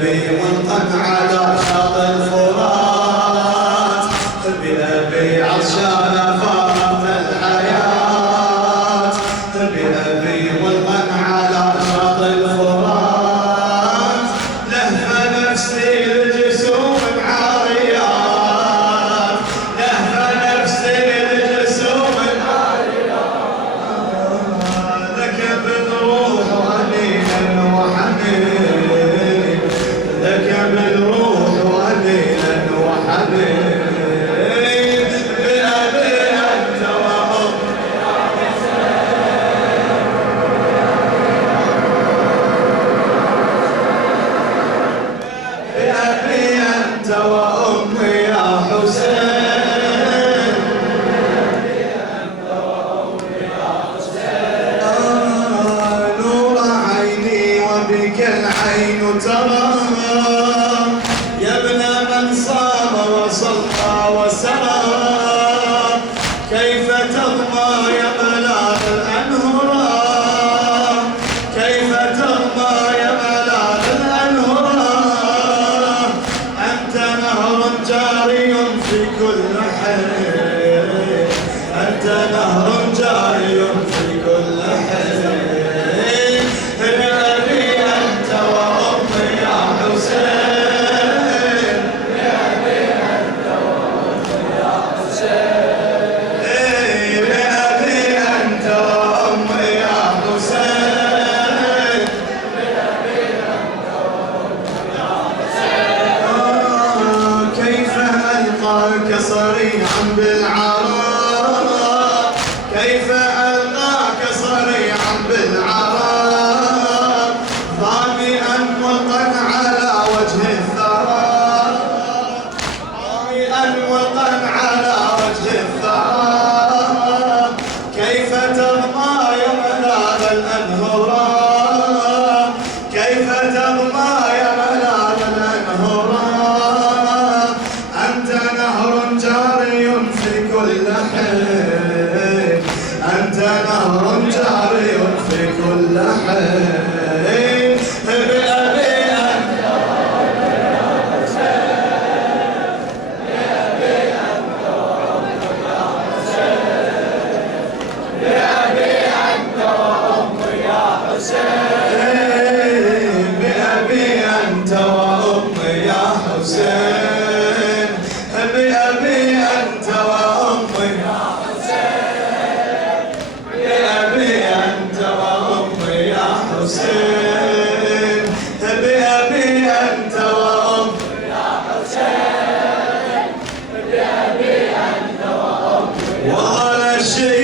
بأبي والقن على شاطئ الفرات، بأبي عطشان فارت الحياة، بأبي والقن على شاطئ الفرات، لهف نفسي لجسوم عاريات، لهف نفسي لجسوم عاريات، لك بالروح وليلا وحنين، لك بالروح وليلا وحنين، بأبي أنت وأمي بأبي أنت وأمي يا حسين، نور عيني وبك العين ترى، يا ابن من صام وصلى وسرى، كيف تغمى يا ملاذ الأنهرا، كيف تغمى يا ملاذ الأنهرا، أنت نهر جاري في كل حين، أنت نهر جاري في كل حين، بأبي أنت وأمي يا حسين، بأبي أنت وأمي يا حسين، بأبي أنت وأمي يا حسين، بأبي أنت وأمي يا حسين، كيف ألقاك صريعا بالعراء، كيف ألقاك صريعا بالعراء، ظامئا والقن على وجه الثرى، ظامئا والقن على وجه الثرى، كيف تغمى يا ملاذ الأنهرا، كيف تغمى يا ملاذ الأنهرا، أنت نهر جاري في كل حين، أنت نهر جاري في كل حين، بأبي أنت وأمي يا حسين، بأبي أنت وأمي يا حسين، بأبي أنت وأمي يا حسين، بأبي أنت وأمي يا حسين، بأبي أنت وأمي يا حسين، بأبي أنت وأمي يا حسين، بأبي أنت وأمي يا حسين، بأبي أنت وأمي. والله لا شيء